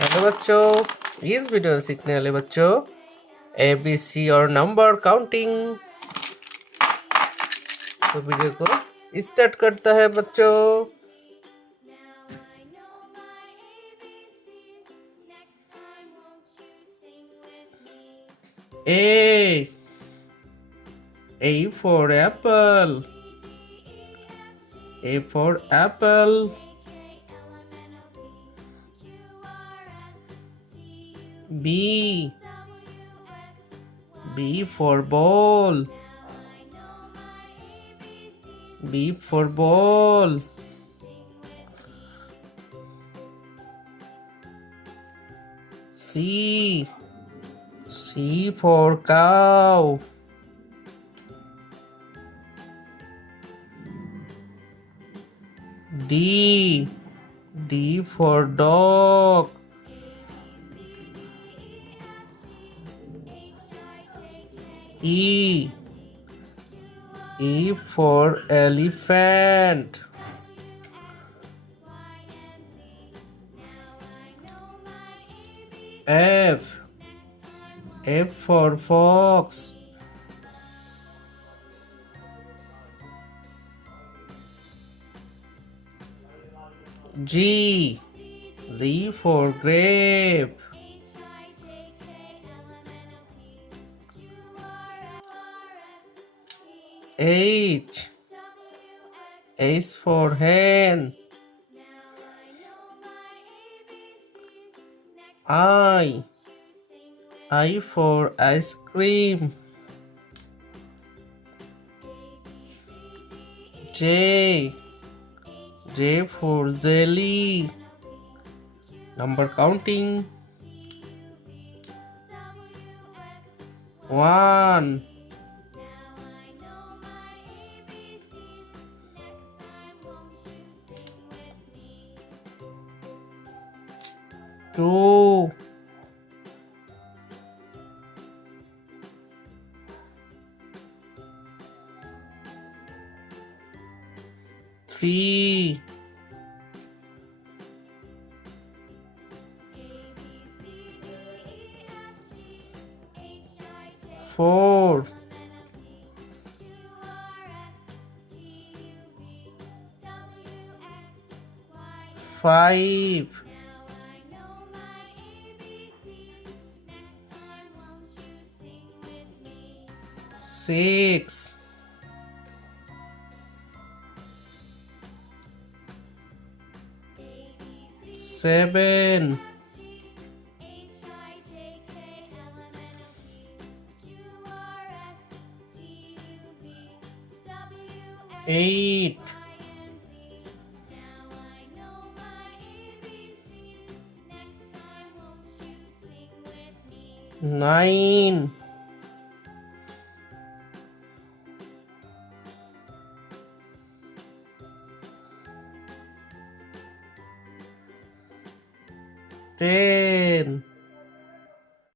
Hello बच्चों, इस video में सीखने वाले बच्चों ABC और नंबर काउंटिंग। तो वीडियो को स्टार्ट करता है बच्चों। A for apple. A for apple. B for ball. B for ball. C for cow. D for dog. E for elephant. F for fox. G for grape. H for hen. I for ice cream. J for jelly. Number counting. 1 2 3 4 5 6 7 8 9 10